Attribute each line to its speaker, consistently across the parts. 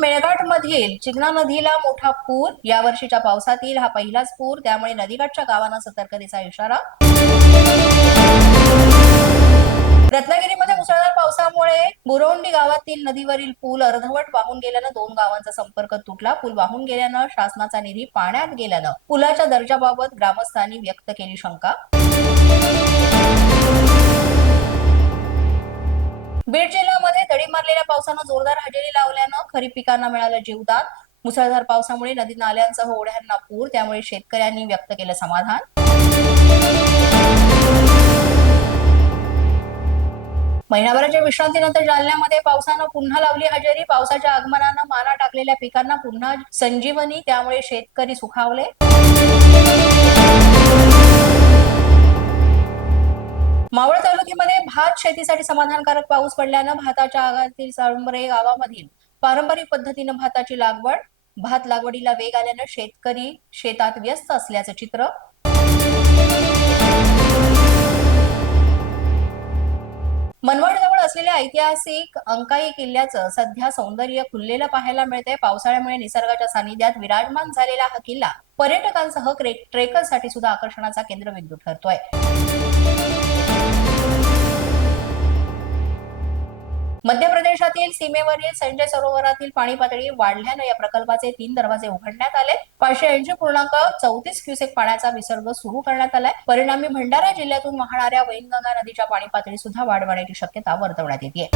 Speaker 1: मधील चिकना नदीला मोठा पूर. या वर्षीच्या पावसातील हा पहिलाच पूर. त्यामुळे नदीकाठच्या गावांना सतर्कतेचा इशारा. रत्नागिरीमध्ये मुसळधार पावसामुळे बुरौंडी गावातील नदीवरील पूल अर्धवट वाहून गेल्यानं दोन गावांचा संपर्क तुटला. पूल वाहून गेल्यानं शासनाचा निधी पाण्यात गेल्यानं पुलाच्या दर्जाबाबत ग्रामस्थांनी व्यक्त केली शंका. पावसानं जोरदार हजेरी लावल्यानं खरीप पिकांना मिळालं जीवदान. मुसळधार पावसामुळे नदी नाल्यांसह ओढ्यांना पूर त्यामुळे शेतकऱ्यांनी व्यक्त केलं समाधान. महिनाभराच्या विश्रांतीनंतर जालन्यामध्ये पावसानं पुन्हा लावली हजेरी. पावसाच्या आगमनानं माना टाकलेल्या पिकांना पुन्हा संजीवनी त्यामुळे शेतकरी सुखावले. भात शेतीसाठी समाधानकारक पाऊस पडल्यानं भाताच्या आगातील साळुंबरे गावामधील पारंपरिक पद्धतीनं भाताची लागवड भात लागवडीला वेग आल्यानं शेतकरी शेतात व्यस्त असल्याचं चित्र. मनवडजवळ जवळ असलेल्या ऐतिहासिक अंकाई किल्ल्याचं सध्या सौंदर्य खुललेलं पाहायला मिळतंय. पावसाळ्यामुळे निसर्गाच्या सानिध्यात विराजमान झालेला हा किल्ला पर्यटकांसह ट्रेकर्ससाठी सुद्धा आकर्षणाचा केंद्रबिंदू ठरतोय. मध्य प्रदेशातील सीमेवरील संजय सरोवरातील पाणी पातळी वाढल्यानं या प्रकल्पाचे तीन दरवाजे उघडण्यात आले. पाचशे ऐंशी पूर्णांक चौतीस क्युसेक पाण्याचा विसर्ग सुरू करण्यात आलाय. परिणामी भंडारा जिल्ह्यातून वाहणाऱ्या वैनगंगा नदीच्या पाणी पातळी सुद्धा वाढवण्याची शक्यता वर्तवण्यात येते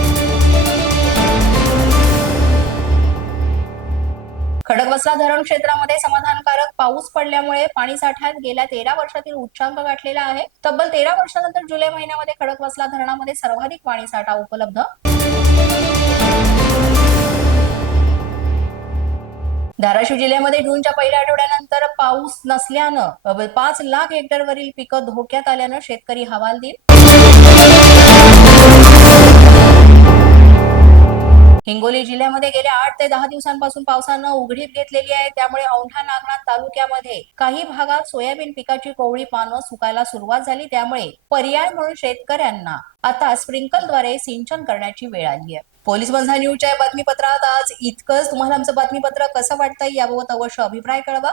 Speaker 1: खडकवसला धरण क्षेत्रामध्ये समाधानकारक पाऊस पडल्यामुळे पाणी साठ्यात गेल्या तेरा वर्षातील उच्चांक गाठलेला आहे. तब्बल तेरा वर्षानंतर जुलै महिन्यामध्ये खडकवसला धरणामध्ये सर्वाधिक पाणी साठा उपलब्ध धाराशिव जिल्ह्यामध्ये जूनच्या पहिल्या आठवड्यानंतर पाऊस नसल्यानं पाच लाख हेक्टरवरील पिकं धोक्यात आल्यानं शेतकरी हवालदिल हिंगोली जिल्ह्यामध्ये गेल्या आठ ते दहा दिवसांपासून पावसानं उघडीप घेतलेली आहे. त्यामुळे औंढा नागनाथ तालुक्यामध्ये काही भागात सोयाबीन पिकाची कोवळी पानं सुकायला सुरुवात झाली. त्यामुळे पर्याय म्हणून शेतकऱ्यांना आता स्प्रिंकलद्वारे सिंचन करण्याची वेळ आली आहे. पोलीस बंधा न्यूजच्या बातमीपत्रात आज इतकंच. तुम्हाला आमचं बातमीपत्र कसं वाटतंय याबाबत अवश्य अभिप्राय कळवा.